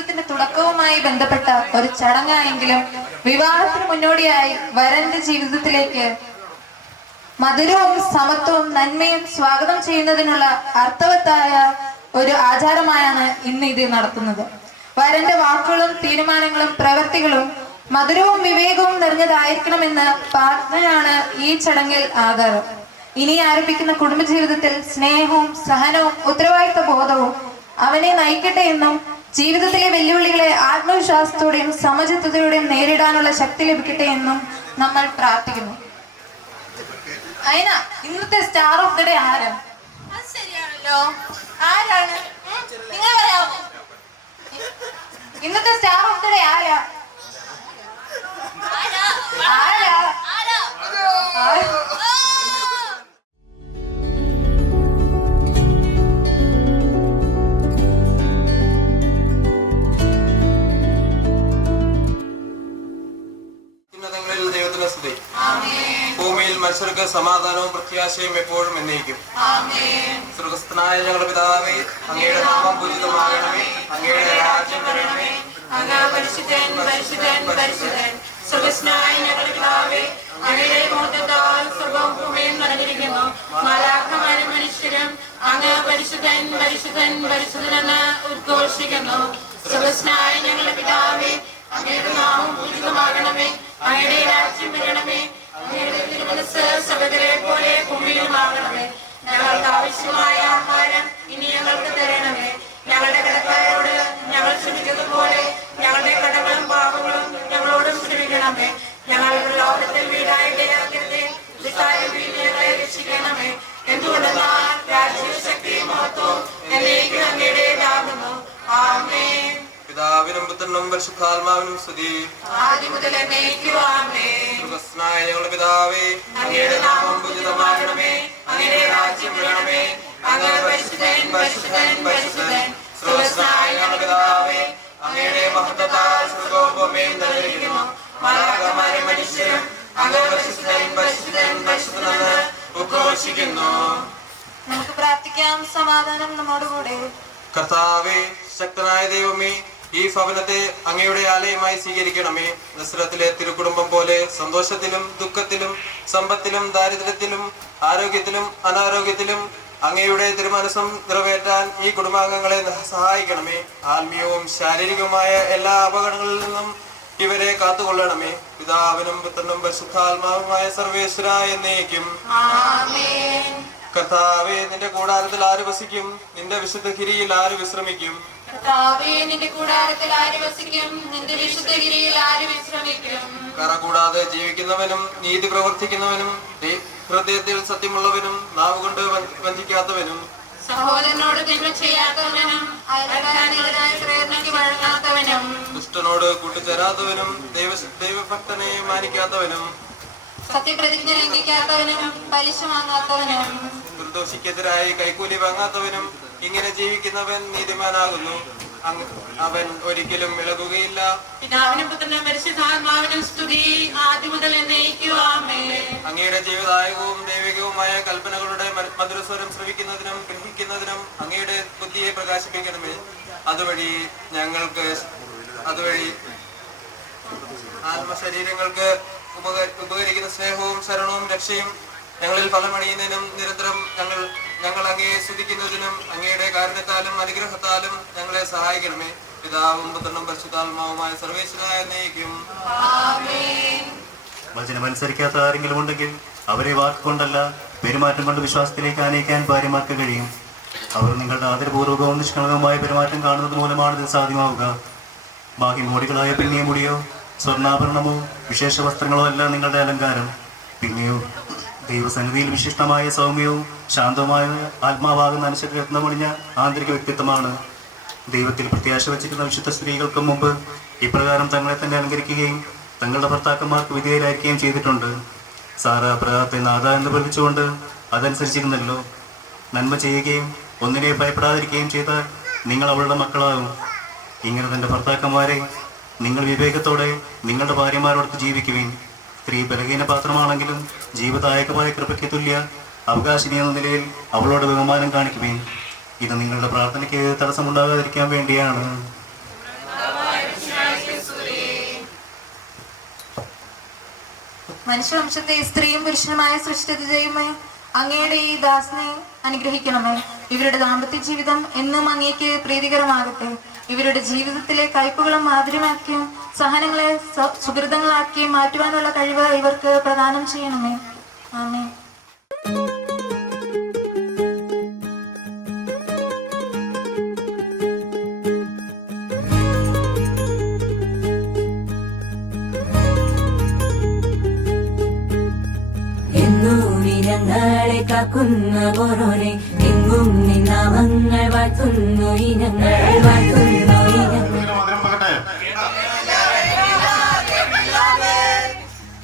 ജീവിതത്തിന്റെ തുടക്കവുമായി ബന്ധപ്പെട്ട ഒരു ചടങ്ങാണെങ്കിലും വിവാഹത്തിന് മുന്നോടിയായി വരന്റെ ജീവിതത്തിലേക്ക് മധുരവും സമത്വവും നന്മയും സ്വാഗതം ചെയ്യുന്നതിനുള്ള അർത്ഥവത്തായ ഒരു ആചാരമായാണ് ഇന്ന് ഇത് നടത്തുന്നത്. വരന്റെ വാക്കുകളും തീരുമാനങ്ങളും പ്രവൃത്തികളും മധുരവും വിവേകവും നിറഞ്ഞതായിരിക്കണമെന്ന് പ്രാർത്ഥനയാണ് ഈ ചടങ്ങിൽ ആധാരം. ഇനി ആരംഭിക്കുന്ന കുടുംബജീവിതത്തിൽ സ്നേഹവും സഹനവും ഉത്തരവാദിത്വ ബോധവും അവനെ നയിക്കട്ടെ എന്നും ജീവിതത്തിലെ വെല്ലുവിളികളെ ആത്മവിശ്വാസത്തോടെയും സമചിത്തതയോടെയും നേരിടാനുള്ള ശക്തി ലഭിക്കട്ടെ എന്നും നമ്മൾ പ്രാർത്ഥിക്കുന്നു. അയന, ഇന്നത്തെ സ്റ്റാർ ഓഫ് ദി ഡേ ആരാ? ശരിയാണല്ലോ. ആരാണ് നിങ്ങൾ പറയാമോ? ഇന്നത്തെ സ്റ്റാർ ഓഫ് ദി ഡേ ആരാ? ആരാ? ഭൂമിയിൽ മനുഷ്യർക്ക് സമാധാനവും പ്രത്യാശയും എപ്പോഴും എന്നേക്കും. സ്വർഗസ്ഥനായ ഞങ്ങളുടെ പിതാവേ, അങ്ങയുടെ നാമം പൂജിതമാകണമേ, അങ്ങയുടെ രാജ്യം വരണമേ, അങ്ങ് പരിശുദ്ധൻ പരിശുദ്ധൻ പരിശുദ്ധൻ. സ്വർഗസ്ഥനായ ഞങ്ങളുടെ പിതാവേ, അങ്ങയുടെ മോഹത്താൽ സ്വർഗവും ഭൂമിയും നിറഞ്ഞിരിക്കുന്നു. മാലാഖമാരും മനുഷ്യരും അങ്ങ് പരിശുദ്ധൻ പരിശുദ്ധൻ പരിശുദ്ധനെന്ന് ഉദ്ഘോഷിക്കുന്നു. സ്വർഗസ്ഥനായ ഞങ്ങളുടെ പിതാവേ, അങ്ങയുടെ നാമം പൂജിതമാകണമേ, അങ്ങയുടെ രാജ്യം വരണമേ, അങ്ങയുടെ തിരുമനസ്സ് സ്വർഗ്ഗത്തിലെ പോലെ ഭൂമിയിലുമാകണമേ. ഞങ്ങൾക്ക് ആവശ്യമായ ആഹാരം ഇനി ഞങ്ങൾക്ക് തരണമേ. ഞങ്ങളുടെ കടക്കാരോട് ഞങ്ങൾ ക്ഷമിക്കുന്നത് പോലെ ഞങ്ങളുടെ കടകളും പാപങ്ങളും ഞങ്ങളോടും ക്ഷമിക്കണമേ. ഞങ്ങൾ ലോകത്തിൽ വീടായിടയാക്കരുതേ, ഞങ്ങളെ രക്ഷിക്കണമേ. എന്തുകൊണ്ടെന്നാൽ രാജ്യവും ശക്തിയും മഹത്വവും എന്നേക്കും അങ്ങയുടേതാകുന്നു. ആമേൻ. പിതാവിനും പുത്രനും പരിശുദ്ധാത്മാവിനും സ്തുതി. ആദ്യം മുതൽ എന്നേക്കും ആമേൻ. സ്വർഗസ്ഥനായ ഞങ്ങളുടെ പിതാവേ, അങ്ങയുടെ നാമം പൂജിതമാകണമേ, അങ്ങയുടെ രാജ്യം വരണമേ, അങ്ങ് പരിശുദ്ധൻ പരിശുദ്ധൻ പരിശുദ്ധൻ. സ്വർഗസ്ഥനായ ഞങ്ങളുടെ പിതാവേ, അങ്ങയുടെ മഹത്വത്താൽ സ്വർഗ്ഗവും ഭൂമിയും നിറഞ്ഞിരിക്കുന്നു. മാലാഖമാരും മനുഷ്യരും അങ്ങ് പരിശുദ്ധൻ പരിശുദ്ധൻ പരിശുദ്ധനെന്ന് ഉദ്ഘോഷിക്കുന്നു. നമുക്ക് പ്രാർത്ഥിക്കാം. സമാധാനം നമ്മോടുകൂടെ. കർത്താവേ, ശക്തനായ ദൈവമേ, ഈ ഭവനത്തെ അങ്ങയുടെ ആലയമായി സ്വീകരിക്കണമേ. നസ്രത്തിലെ തിരുക്കുടുംബം പോലെ സന്തോഷത്തിലും ദുഃഖത്തിലും സമ്പത്തിലും ദാരിദ്ര്യത്തിലും ആരോഗ്യത്തിലും അനാരോഗ്യത്തിലും അങ്ങയുടെ തിരുമനസ്സും നിറവേറ്റാൻ ഈ കുടുംബാംഗങ്ങളെ സഹായിക്കണമേ. ആത്മീയവും ശാരീരികവുമായ എല്ലാ അപകടങ്ങളിൽ നിന്നും ഇവരെ കാത്തുകൊള്ളണമേ. പിതാവിനും പുത്രനും പരിശുദ്ധാത്മാവുമായ സർവേശ്വര എന്നേക്കും. കർത്താവേ, നിന്റെ കൂടാരത്തിൽ ആര് വസിക്കും? നിന്റെ വിശുദ്ധ ഗിരിയിൽ ആര് വിശ്രമിക്കും? കർത്താവേ, നിന്റെ കൂടാരത്തിൽ ആര് വസിക്കും? നിന്റെ വിശുദ്ധഗിരിയിൽ ആര് വിശ്രമിക്കും? കറ കൂടാതെ ജീവിക്കുന്നവനും നീതി പ്രവർത്തിക്കുന്നവനും ഹൃദയത്തിൽ സത്യമുള്ളവനും നാവുകൊണ്ട് വഞ്ചിക്കാത്തവനും സഹോദരനോട് തിന്മ ചെയ്യാത്തവനും അയൽക്കാരനെതിരായ പ്രേരണയ്ക്ക് വഴങ്ങാത്തവനും ദുഷ്ടനോട് കൂട്ടുചേരാത്തവനും ദൈവഭക്തനെ മാനിക്കാത്തവനും സത്യപ്രതിജ്ഞ ലംഘിക്കാത്തവനും പലിശ വാങ്ങാത്തവനും നിർദോഷിക്കെതിരായി കൈക്കൂലി വാങ്ങാത്തവനും ഇങ്ങനെ ജീവിക്കുന്നവൻ നീതിമാനാകുന്നു. അവൻ ഒരിക്കലും ഇളകുകയില്ല. പിതാവിനും പുത്രനും പരിശുദ്ധാത്മാവിനും സ്തുതി, ആദ്യം മുതൽ എന്നേക്കും ആമേൻ. അങ്ങയുടെ ജീവദായകവും ദൈവികവുമായ കൽപ്പനകളുടെ മധുരസ്വരം ശ്രവിക്കുന്നതിനും ഗ്രഹിക്കുന്നതിനും അങ്ങയുടെ ബുദ്ധിയെ പ്രകാശിപ്പിക്കണമേ. അതുവഴി ആത്മശരീരങ്ങൾക്ക് ഉപകരിക്കുന്ന സ്നേഹവും ശരണവും രക്ഷയും ഞങ്ങളിൽ ഫലമണിയുന്നതിനും നിരന്തരം ഞങ്ങൾ അങ്ങയെ സ്തുതിക്കുന്നതിനും അങ്ങയുടെ കാരുണ്യത്താലും അനുഗ്രഹത്താലും ഞങ്ങളെ സഹായിക്കണമേ. പിതാവും പുത്രനും പരിശുദ്ധാത്മാവുമായ സർവേശ്വരനായ എന്നേക്കും. വചനമനുസരിക്കാത്ത ആരെങ്കിലും ഉണ്ടെങ്കിൽ അവരെ വാക്കുകൊണ്ടല്ല പെരുമാറ്റം കൊണ്ട് വിശ്വാസത്തിലേക്ക് ആനയിക്കാൻ ഭാര്യമാർക്ക് കഴിയും. അവർ നിങ്ങളുടെ ആദരപൂർവകവും നിഷ്കളങ്കവുമായ പെരുമാറ്റം കാണുന്നത് മൂലമാണ് ഇത് സാധ്യമാവുക. ബാഹ്യമോടികളായ പിന്നിയ മുടിയോ സ്വർണ്ണാഭരണമോ വിശേഷ വസ്ത്രങ്ങളോ അല്ല നിങ്ങളുടെ അലങ്കാരം. പിന്നെയോ ദൈവസന്നിധിയിൽ വിശിഷ്ടമായ സൗമ്യവും ശാന്തവുമായ ആത്മാവാകുന്ന അനുശരത്നമണിഞ്ഞ ആന്തരിക വ്യക്തിത്വമാണ്. ദൈവത്തിൽ പ്രത്യാശ വച്ചിരുന്ന വിശുദ്ധ സ്ത്രീകൾക്ക് മുമ്പ് ഇപ്രകാരം തങ്ങളെ തന്നെ അലങ്കരിക്കുകയും തങ്ങളുടെ ഭർത്താക്കന്മാർക്ക് വിധേയരായിരിക്കുകയും ചെയ്തിട്ടുണ്ട്. സാറ അബ്രഹാത്തെ നാഥ എന്ന് വിളിച്ചുകൊണ്ട് അതനുസരിച്ചിരുന്നല്ലോ. നന്മ ചെയ്യുകയും ഒന്നിനെ ഭയപ്പെടാതിരിക്കുകയും ചെയ്താൽ നിങ്ങൾ അവളുടെ മക്കളാകും. ഇങ്ങനെ തൻ്റെ ഭർത്താക്കന്മാരെ നിങ്ങൾ വിവേകത്തോടെ നിങ്ങളുടെ ഭാര്യമാരോടൊത്ത് ജീവിക്കുകയും സ്ത്രീ ബലഹീന പാത്രമാണെങ്കിലും ജീവദായകമായ കൃപയ്ക്ക് തുല്യ അവകാശിനി എന്ന നിലയിൽ അവളോട് ബഹുമാനം കാണിക്കുകയും ഇത് നിങ്ങളുടെ പ്രാർത്ഥനയ്ക്ക് തടസ്സമുണ്ടാകാതിരിക്കാൻ വേണ്ടിയാണ്. മനുഷ്യവംശത്തെ സ്ത്രീയും പുരുഷനുമായ സൃഷ്ടിച്ച ദൈവമേ, അങ്ങയുടെ ഈ ദാസനെ അനുഗ്രഹിക്കണമേ. ഇവരുടെ ദാമ്പത്യ ജീവിതം എന്നും അങ്ങേക്ക് പ്രീതികരമാകട്ടെ. ഇവരുടെ ജീവിതത്തിലെ കയ്പുകളും മാധുര്യമാക്കിയും സഹനങ്ങളെ സുഹൃതങ്ങളാക്കിയും മാറ്റുവാനുള്ള കഴിവ് ഇവർക്ക് പ്രദാനം ചെയ്യണമേ. ആമേൻ. ഞങ്ങളെ കാക്കുന്ന ഓരോനെ എങ്ങും നിന്നാമങ്ങൾ വാഴ്ത്തുന്നു ഇനങ്ങൾ വാഴ്ത്തുന്നു ഇനങ്ങൾ.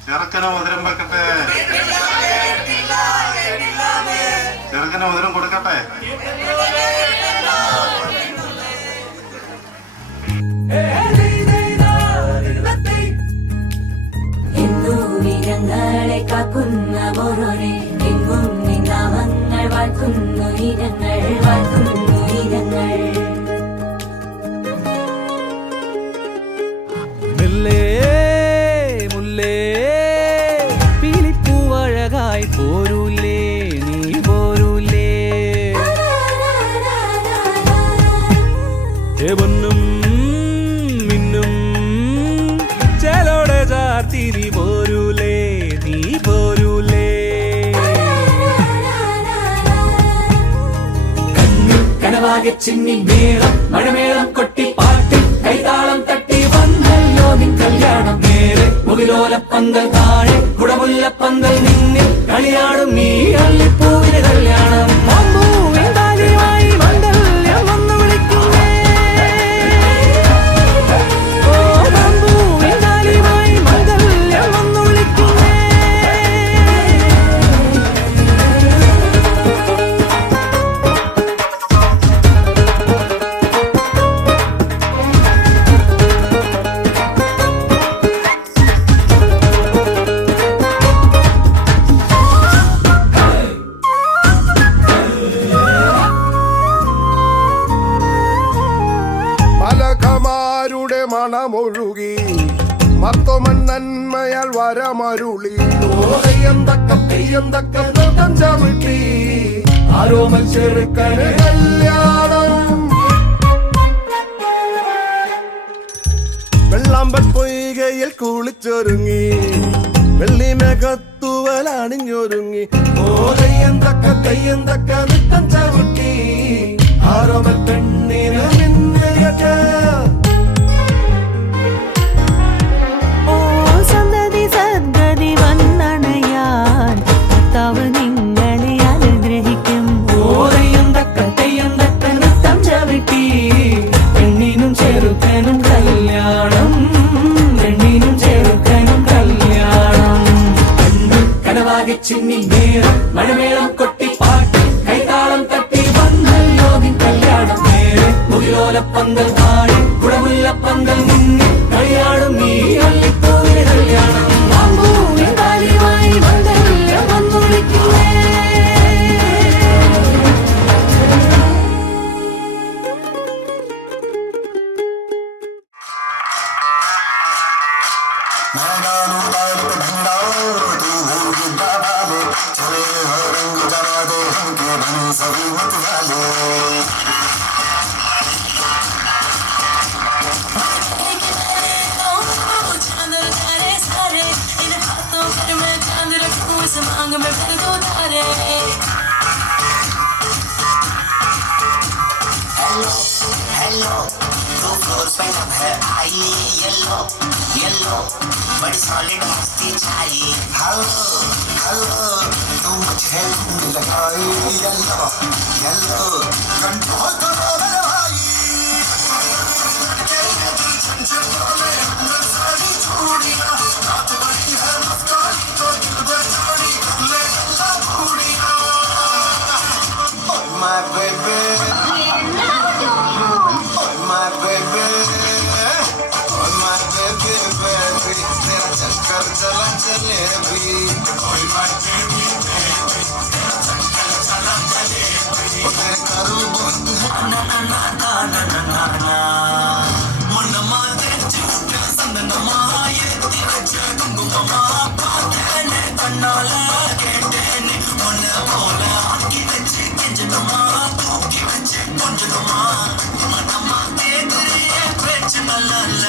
ചെറുക്കന് മധുരം വെക്കട്ടെ, ചെറുക്കന് മധുരം കൊടുക്കട്ടെ. ഞങ്ങളെ കാക്കുന്ന ഓരോനെ എങ്ങും നിന്നാമങ്ങൾ വാഴ്ത്തുന്നു ഇനങ്ങൾ വാഴ്ത്തുന്നു ഇനങ്ങൾ. മുല്ലേ മുല്ലേ പീലിപ്പൂവഴകായി പോരൂലേ നീ പോരൂലേ, പൊന്നും മിന്നും ചേലോടെ ചാർത്തി നീ പോരൂലേ നീ പോരൂലേ. കനവാകെ ചിന്നി മേളം മഴമേളം കൊട്ടി പാട്ടി കൈതാളം തട്ടി വന്നല്ലോ നിൻ കല്യാണം. നേരെ മുകിലോലപ്പന്തൽ താഴെ കുടമുല്ലപ്പന്തൽ നിന്നിൽ കളിയാടും ഈ അള്ളിപ്പൂവിന് കല്യാണം. മംഗല്യം വന്നു വിളിക്കുന്നേ, മംഗല്യം വന്നു വിളിക്കുന്നേ. മലകമാരുടെ മണമൊഴുകി മർത്തോമൻ നന്മയാൽ വരമരുളി. തെയ്യം ചവിട്ടി ആരോമൽ ചെറുക്കന് കല്യാണം. വെള്ളാമ്പൽ പൊയ്കയിൽ കുളിച്ചൊരുങ്ങി വെള്ളിമേഘത്തൂവൽ അണിഞ്ഞൊരുങ്ങി. തെയ്യം തക്ക നൃത്തം ചവിട്ടി ആരോമൽ പെണ്ണിന് മിന്നയറ്റ. സന്തതി സദ്ഗതി വന്നണയാൻ കർത്താവ് നിങ്ങളെ അനുഗ്രഹിക്കും. തെയ്യം തക്ക നൃത്തം ചവിട്ടി പെണ്ണിനും ചെറുക്കനും കല്യാണം, പെണ്ണിനും ചെറുക്കനും കല്യാണം. കനവാകെ ചിന്നി നേരം മഴമേളം കൊട്ടി പാട്ടി കൈതാളം തട്ടി വന്നല്ലോ നിൻ കല്യാണം. നേരെ മുകിലോലപ്പന്തൽ താഴെ കുടമുല്ലപ്പന്തൽ നിന്നിൽ കളിയാടും ഈ അള്ളിപ്പൂവിന് കല്യാണം. മംഗല്യം വന്നു വിളിക്കുന്നേ. बड़ी सॉलिड मस्ती चाहिए. हेलो तू मुझे लगाई येलो कंट्रोल करो मेरे भाई. सारी चूड़ियां रात बड़ी है मस्तानी तो दिल बेचारी ले ला चूड़ियां. Oh my baby, oh my baby. तेरा चक्कर चला जलेबी. तेरे करू बंद ना ना ना ना ना ना ना मुन्नमा तेरे चुप संदनमा ये तेरे जगंगमा पाते கண்ணால கேட்டேன்னு ஒன்ன போல ஆக்கி வச்சு கெஞ்சணுமா தூக்கி வச்சு கொஞ்சணுமா மனமா கேட்குறிய பேச்சு நல்லா இல்ல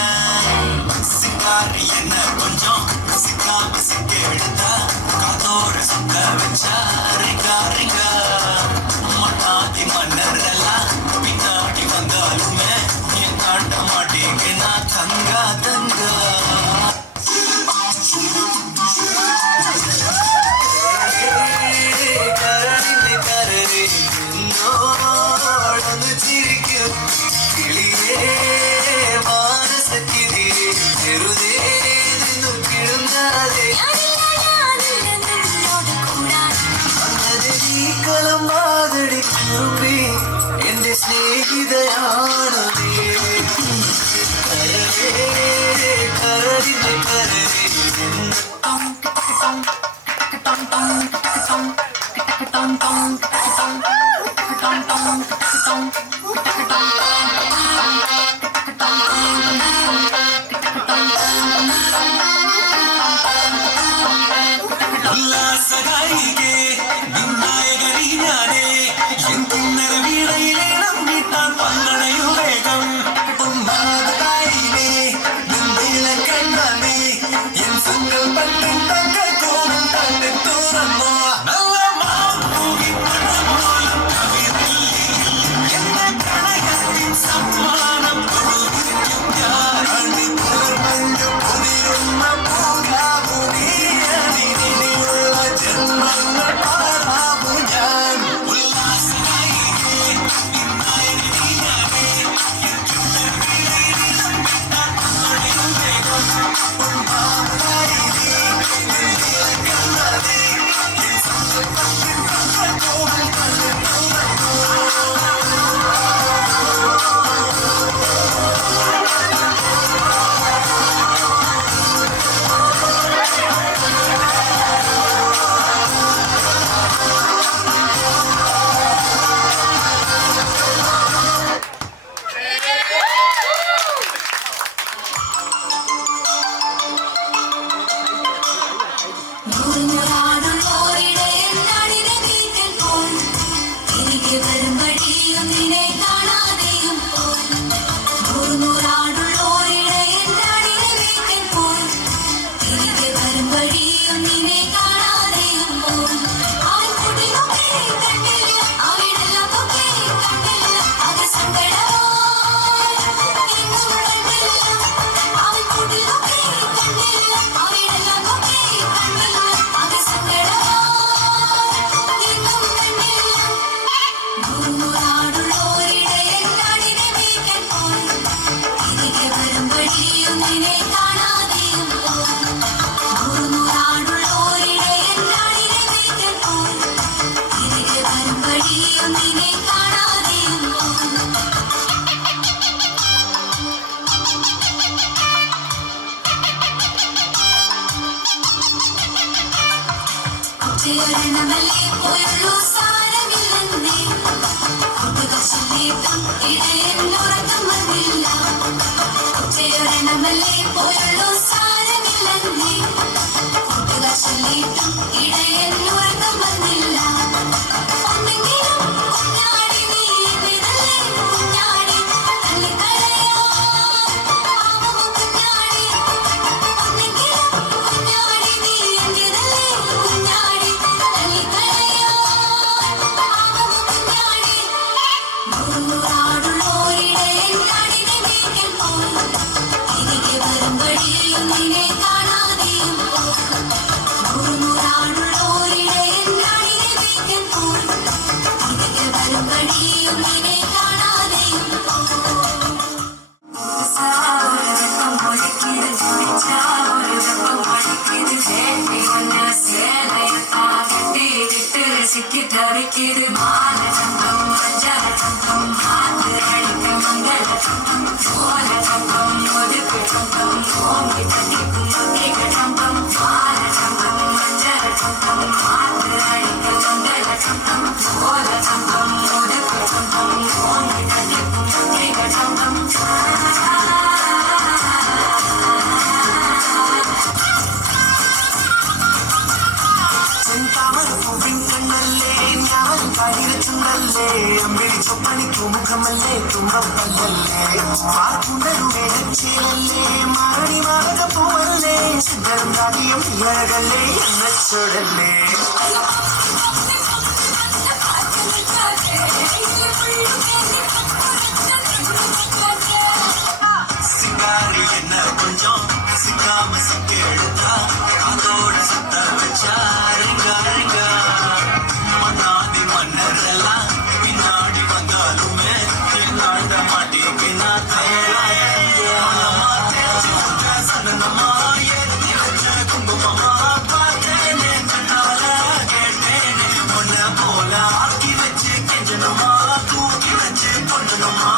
சிங்காரி என்ன கொஞ்சம் சிக்காம சிக்க விழுந்தா காதோர சுத்த வச்சா ரிங்கா ரிங்கா மண்ணாதி மன்னர் எல்லாம் பின்னாடி வந்தாலுமே என் காட்ட மாட்டேங்குனா தங்கா தங்கா കളമാതടി കുറുമ്പി എന്റെ സ്നേഹിതയാണ് കരടിന്റെ കരടി ഉല്ലാസകാരികെ നിന്നായകരീഞ്ഞാനേ എന്തിന്നര വീടയിലെ നമ്മിട്ടാൻ പങ്കണയു വേഗം ഉമ്മാതായിലേ നിന്ദില കണ്ണാനേ എൻ സങ്കൽപ്പത്തിൻ തങ്ക കോണം തന്നെ തുറന്നോ നല്ല മാപ്പൂകി പണമോലും കവിതല്ലി എന്ന പ്രണയത്തിൻ സമ്മാനം കൊടുക്കും ഞാൻ അണിപൂർമഞ്ഞു പുതിയുന്ന പൂകാവു നീയണിനിയുള്ള ജന്മങ്ങൾ പാറാവു ഞാൻ ഉല്ലാസനായികേ നിന്നായകരീഞ്ഞാനേ എന്തിന്നര വീടയിലെ നമ്മിട്ടാൻ പങ്കണയു വേഗം ഉമ്മാതായിലേ നിന്ദില കണ്ണാനേ എൻ സങ്കൽപ്പത്തിൻ തങ്ക കോണം തന്നെ തുറന്നോ നൂറുനൂറാടുള്ളോരിടെ നാടിനെ വീട്ടിൽ പോൽ തിരികെ വരും വഴിയും നിന്നെ കാണാതെയും പോൽ നൂറുനൂറാടുള്ളോരിടെ നാടിനെ വീട്ടിൽ പോൽ തിരികെ വരും വഴിയും നിന്നെ കാണാതെയും പോൽ അവൻ കുട്ടിയൊക്കെ കണ്ടില്ല അവിടെല്ലാം ഒക്കെ കണ്ടില്ല അത് സങ്കടമായി എങ്ങും കണ്ടില്ല അവൻ കുട്ടിയൊക്കെ കണ്ടില്ല അവിടെല്ലാം ഒക്കെ കണ്ടില്ല അത് സങ്കടമായി എങ്ങും കണ്ടില്ല നൂറുനൂറാടുള്ളോരിടെ നാടിനെ വീട്ടിൽ പോൽ തിരികെ വരും വഴിയും നിന്നെ കാണാതെയും പോൽ നൂറുനൂറാടുള്ളോരിടെ നാടിനെ വീട്ടിൽ പോൽ തിരികെ വരും വഴിയും നിന്നെ കാണാതെയും പോൽ ഒറ്റയൊരെണ്ണമല്ലേ പോയുള്ളൂ സാരമില്ലെന്നേ കൂട്ടുകാർ ചൊല്ലിയിട്ടും ഇടയൻ ഉറക്കം വന്നില്ല ഒറ്റയൊരെണ്ണമല്ലേ പോയുള്ളൂ സാരമില്ലെന്നേ കൂട്ടുകാർ ചൊല്ലിയിട്ടും ഇടയൻ ഉറക്കം വന്നില്ല ഒന്നെങ്കിലും കുഞ്ഞാടി നീ വിതലേ കുഞ്ഞാടി തള്ളിക്കളയാ പാവമോ കുഞ്ഞാടി ഒന്നെങ്കിലും കുഞ്ഞാടി നീ വിതലേ കുഞ്ഞാടി തള്ളിക്കളയാ പാവമോ കുഞ്ഞാടി നൂറുനൂറാടുള്ളോരിടെ നാടിനെ വീട്ടിൽ പോൽ തിരികെ വരും വഴി പനിരച്ചുണ്ടല്ലേ അമ്പിളി ചൊപ്പണിക്കു മുഖമല്ലേ തുമ്പപ്പല്ലല്ലേ പാർക്കുണ്ടലുമേടച്ചേലല്ലേ മാറണി മാറക പൂവല്ലേ സിദ്ധരം കാതിയും ഇഴകല്ലേ എന്നച്ചോടല്ലേ சிங்காரி என்ன கொஞ்சம் சிக்காம சிக்க எடுத்தா அதோட சுத்த வச்சா ரெங்கா மன்னாதி மன்னரெல்லாம் பின்னாடி வந்தாலுமே என்னாண்ட மாட்டேங்கினா சனனமா ஏற்றி வச்ச குங்குமமா பார்த்தேனே கண்ணால கேட்டேனே உன்ன போல ஆக்கி வச்சு கெஞ்சணுமா தூக்கி வச்சு கொண்டணுமா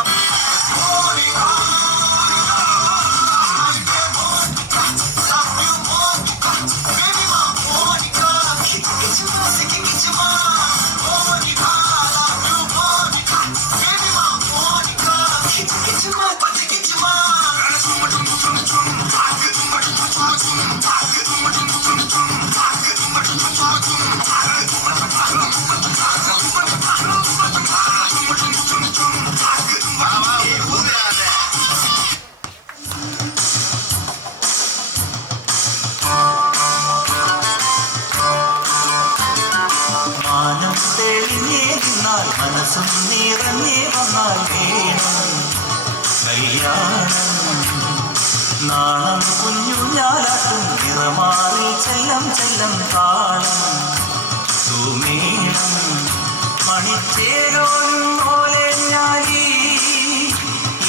മനസ്സും നിറഞ്ഞേ വന്നാൽ വേണം കല്യാണം നാണം കുഞ്ഞു ഞാലാട്ടും നിറമാറി ചെല്ലം ചെല്ലം താളം സുമേണം മണിച്ചേരോൻ പോലെ ഞാനീ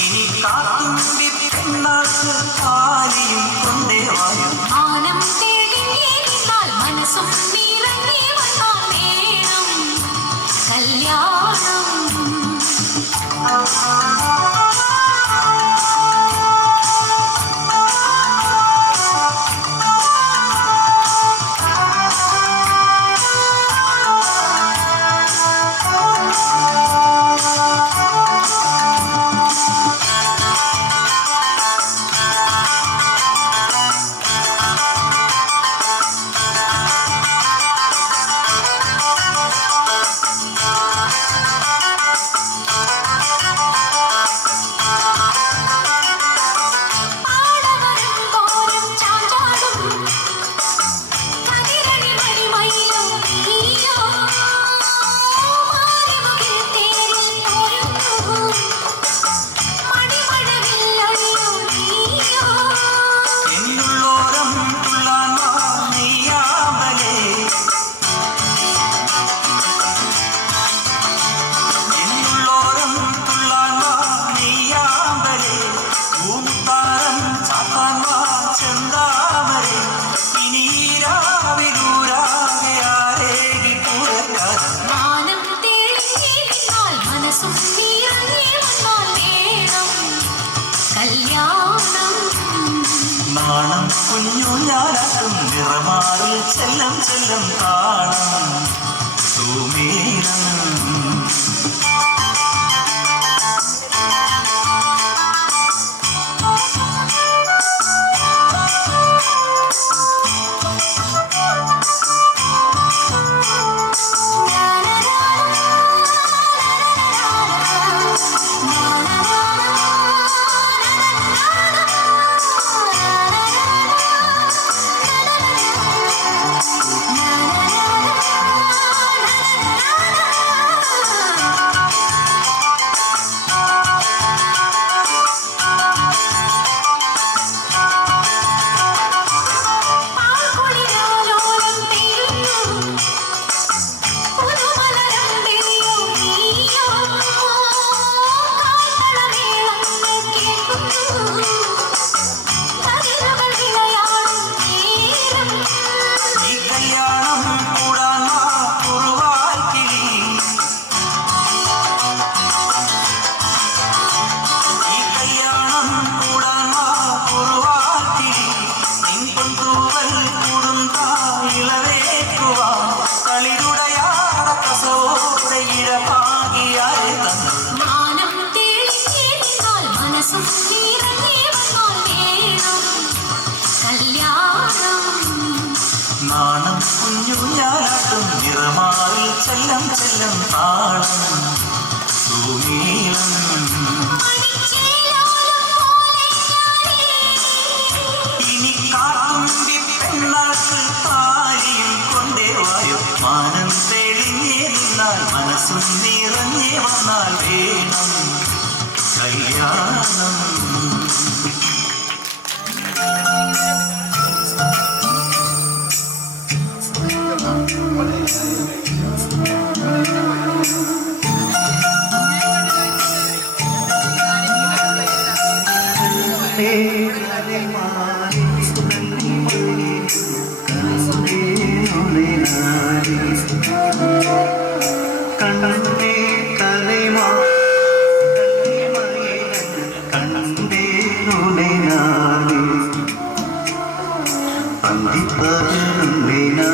ഇനി കാത്തുമ്പി പെണ്ണാക്ക് താലിയും കൊണ്ടേ വായും മാനം തെളിഞ്ഞേ നിന്നാൽ മനസ്സും നിറഞ്ഞേ വന്നാൽ വേണം കല്യാണം നാണം കുഞ്ഞു ഞാലാട്ടും നിറമാറി ചെല്ലം ചെല്ലം താളം സുമേരം നീലം ചെല്ലം താളം സുനീലം ഇനി കാട്ടുണ്ടി പെണ്ണാക്ക് താലിയും കൊണ്ടേ വായോ മാനം തെളിഞ്ഞേ നിന്നാൽ മനസ്സും നിറഞ്ഞേ വന്നാൽ വേണം കല്യാണം കണ്ണേ കലൈമാ കണ്ടേ നുണനാലി അന്തിപ്പറന്നേനാ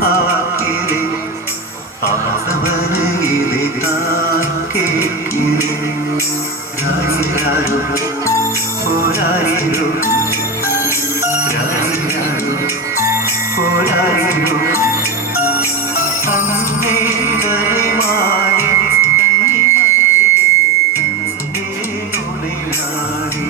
പാക്കിലെ പാതവരയിലെ താൻ കേൾക്കിലെ രാരിരാരോ പോരാരിരോ രാരിരാരോ പോരാരിരോ കണ്ണേ കലൈമാലി കണ്ടേ നുണനാലി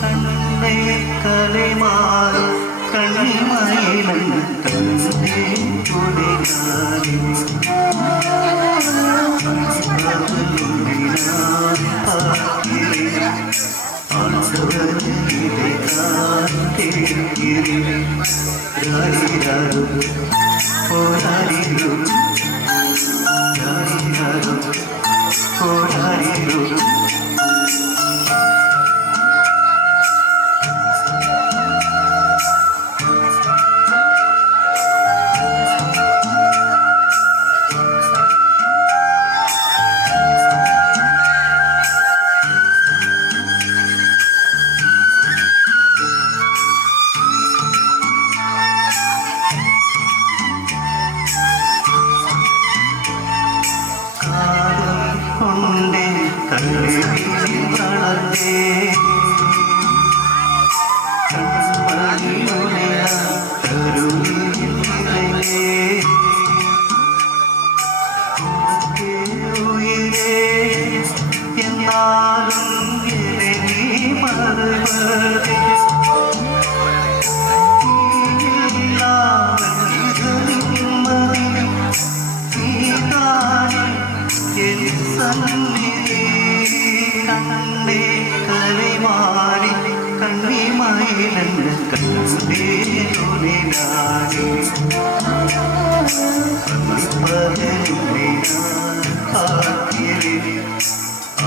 കണ്ണേ കലൈമാറി കണ്ണിമയിലൻ കണ്ണേ തുണിനാലി ആണ്ടവരിലെ താൻ കേൾക്കിലെ രാരിരാരോ പോരാരിരോ രാരിരാരോ പോരാരിരോ കൊണ്ടേ കണ്ണേ വളർന്നേ എന്നാലും നീ മറവതേ കണ്ണേ കലൈമാറി കണ്ണിമയിലൻ കണ്ണേ നുണനാലി പതിപ്പതിലെ കാക്കിലെ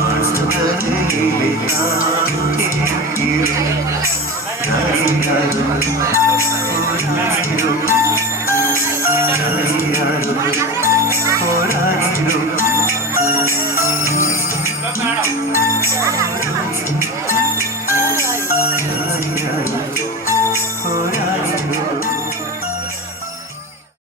ആണ്ടവരിലെ താൻ കേൾക്കിലെ രാരിരാരോ രാരിരാരോ